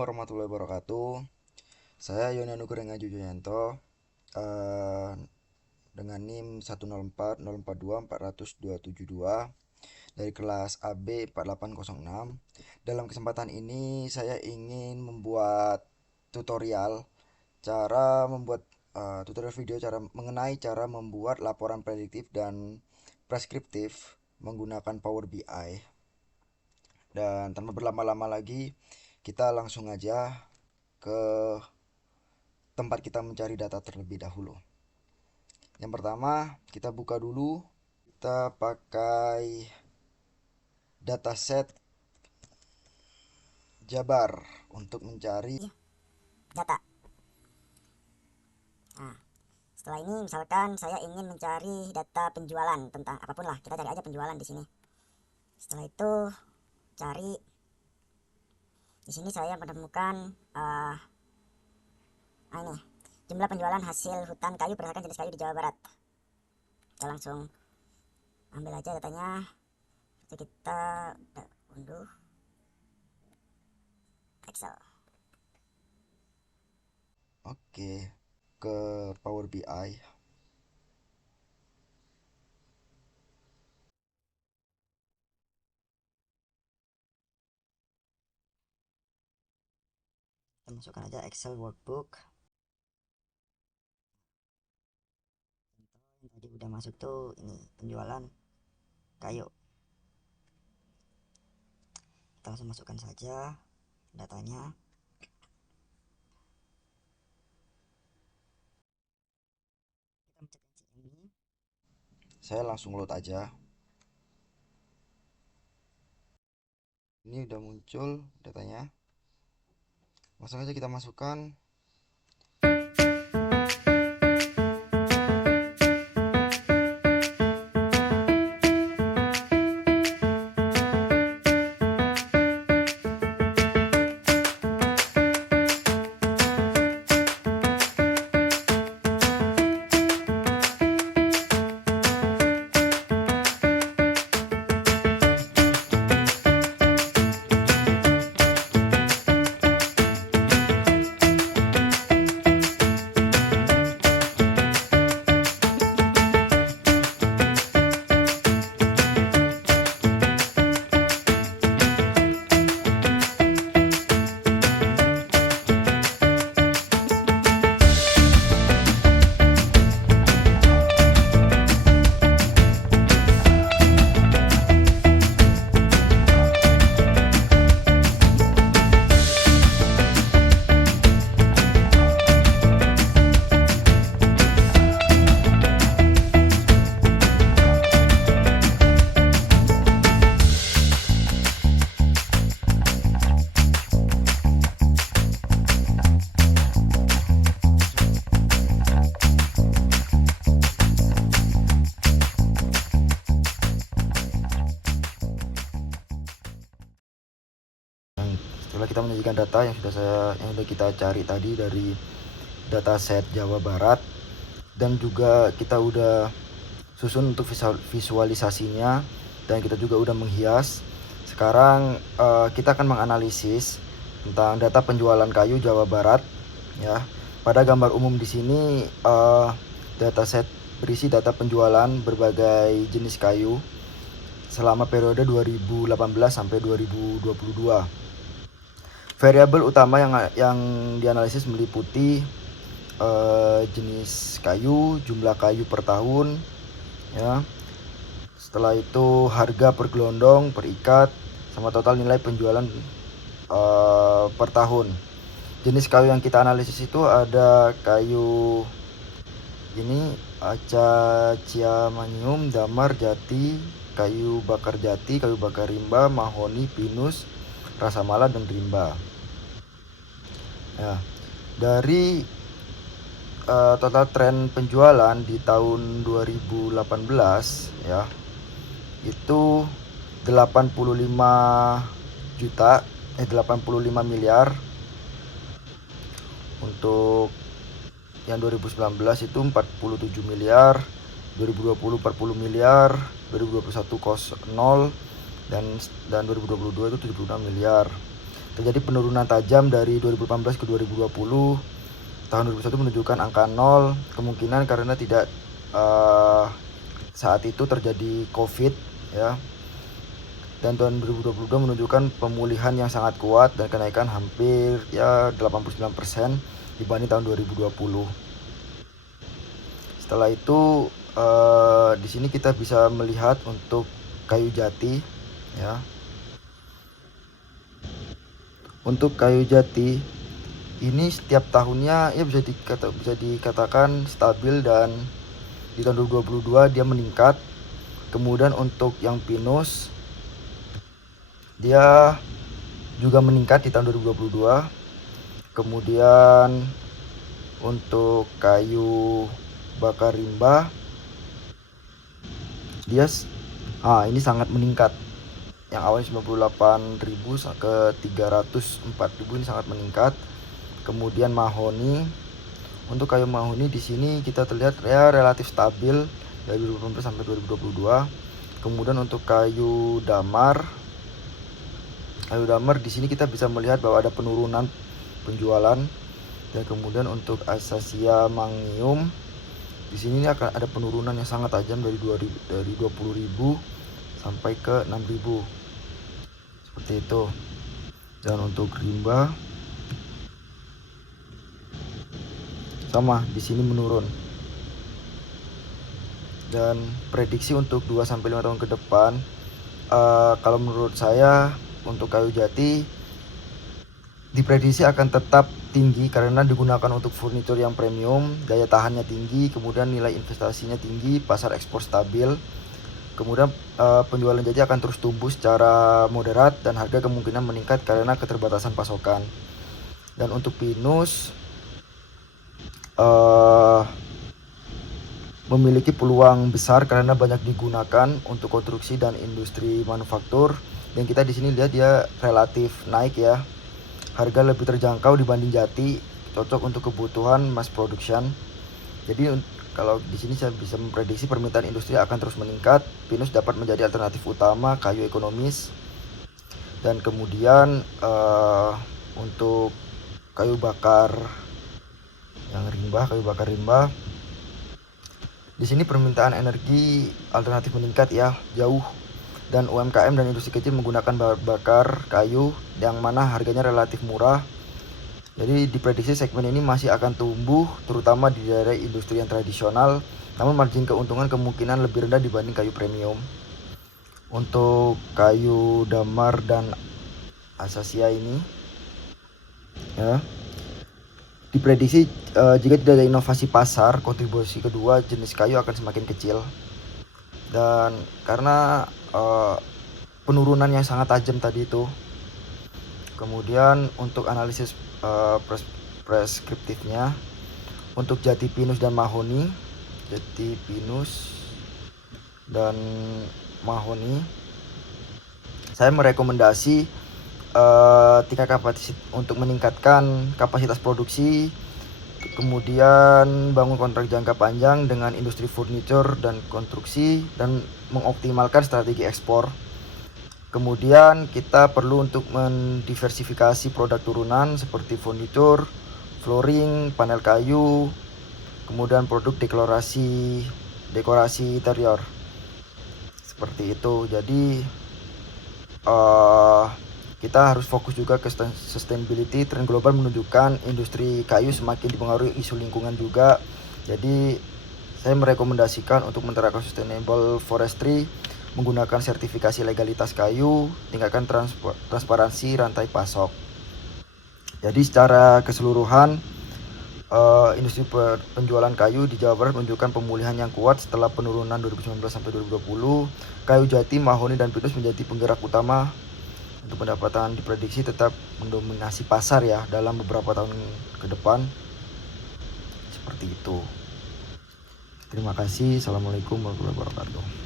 Warahmatullahi wabarakatuh. Saya Yoni Anugrah Ngaju Julianto, eh, dengan NIM 104042402 dari kelas AB 4806. Dalam kesempatan ini saya ingin membuat tutorial tutorial video mengenai cara membuat laporan prediktif dan preskriptif menggunakan Power BI. Dan tanpa berlama-lama lagi, kita langsung aja ke tempat kita mencari data terlebih dahulu. Yang pertama, kita buka dulu, kita pakai dataset Jabar untuk mencari data. Nah, setelah ini misalkan saya ingin mencari data penjualan tentang apapun lah, kita cari aja penjualan di sini. Setelah itu cari di sini saya menemukan ini jumlah penjualan hasil hutan kayu berdasarkan jenis kayu di Jawa Barat. Kita langsung ambil aja datanya. Jadi kita unduh Excel. Oke, ke Power BI. Kita masukkan aja Excel workbook. Yang tadi udah masuk tuh ini penjualan kayu. Kita langsung masukkan saja datanya. Kita mencet ini. Saya langsung load aja. Ini udah muncul datanya. Langsung aja kita masukkan. Setelah kita menyajikan data yang sudah kita cari tadi dari dataset Jawa Barat, dan juga kita udah susun untuk visualisasinya, dan kita juga udah menghias. Sekarang kita akan menganalisis tentang data penjualan kayu Jawa Barat ya. Pada gambar umum di sini dataset berisi data penjualan berbagai jenis kayu selama periode 2018 sampai 2022. Variabel utama yang dianalisis meliputi jenis kayu, jumlah kayu per tahun, ya. Setelah itu harga per gelondong, per ikat, sama total nilai penjualan per tahun. Jenis kayu yang kita analisis itu ada kayu ini Acaciamanium, Damar, Jati, kayu bakar jati, kayu bakar rimba, mahoni, pinus, rasamala, dan rimba. Ya, dari total tren penjualan di tahun 2018 ya, itu 85 miliar. Untuk yang 2019 itu 47 miliar, 2020 40 miliar, 2021 0 dan 2022 itu 76 miliar. terjadi penurunan tajam dari 2018 ke 2020. Tahun 2021 menunjukkan angka 0, kemungkinan karena tidak saat itu terjadi COVID ya. Dan tahun 2022 menunjukkan pemulihan yang sangat kuat dan kenaikan hampir ya 89% dibanding tahun 2020. Setelah itu di sini kita bisa melihat untuk kayu jati ya. Untuk kayu jati ini setiap tahunnya ya bisa dikatakan stabil, dan di tahun 2022 dia meningkat. Kemudian untuk yang pinus dia juga meningkat di tahun 2022. Kemudian untuk kayu bakar rimba dia ini sangat meningkat. Yang awalnya 98.000 ke 304.000 ini sangat meningkat. Kemudian mahoni, untuk kayu mahoni di sini kita terlihat ya relatif stabil dari 2018 sampai 2022. Kemudian untuk kayu damar di sini kita bisa melihat bahwa ada penurunan penjualan. Dan kemudian untuk acacia mangium di sini akan ada penurunan yang sangat tajam dari 20.000 sampai ke 6.000 seperti itu. Dan untuk rimba sama, di sini menurun. Dan prediksi untuk 2 sampai 5 tahun ke depan, kalau menurut saya untuk kayu jati diprediksi akan tetap tinggi karena digunakan untuk furnitur yang premium, daya tahannya tinggi, kemudian nilai investasinya tinggi, pasar ekspor stabil. Kemudian penjualan jati akan terus tumbuh secara moderat dan harga kemungkinan meningkat karena keterbatasan pasokan. Dan untuk pinus memiliki peluang besar karena banyak digunakan untuk konstruksi dan industri manufaktur. Dan kita di sini lihat dia relatif naik ya. Harga lebih terjangkau dibanding jati, cocok untuk kebutuhan mass production. Jadi kalau di sini saya bisa memprediksi permintaan industri akan terus meningkat. Pinus dapat menjadi alternatif utama kayu ekonomis. Dan kemudian untuk kayu bakar rimba, di sini permintaan energi alternatif meningkat ya, jauh. Dan UMKM dan industri kecil menggunakan bahan bakar kayu yang mana harganya relatif murah. Jadi diprediksi segmen ini masih akan tumbuh terutama di daerah industri yang tradisional, namun margin keuntungan kemungkinan lebih rendah dibanding kayu premium. Untuk kayu damar dan acacia ini ya, diprediksi jika tidak ada inovasi pasar, kontribusi kedua jenis kayu akan semakin kecil. Dan karena penurunan yang sangat tajam tadi itu. Kemudian untuk analisis preskriptifnya, untuk jati pinus dan mahoni, saya merekomendasi tingkat kapasitas untuk meningkatkan kapasitas produksi, kemudian bangun kontrak jangka panjang dengan industri furniture dan konstruksi, dan mengoptimalkan strategi ekspor. Kemudian kita perlu untuk mendiversifikasi produk turunan seperti furniture, flooring, panel kayu, kemudian produk dekorasi interior seperti itu. Jadi kita harus fokus juga ke sustainability. Tren global menunjukkan industri kayu semakin dipengaruhi isu lingkungan juga. Jadi saya merekomendasikan untuk menerapkan sustainable forestry, menggunakan sertifikasi legalitas kayu, tingkatkan transparansi rantai pasok. Jadi secara keseluruhan industri penjualan kayu di Jawa Barat menunjukkan pemulihan yang kuat setelah penurunan 2019 sampai 2020. Kayu jati, mahoni, dan pinus menjadi penggerak utama. Untuk pendapatan diprediksi tetap mendominasi pasar ya dalam beberapa tahun ke depan. Seperti itu. Terima kasih. Assalamualaikum warahmatullahi wabarakatuh.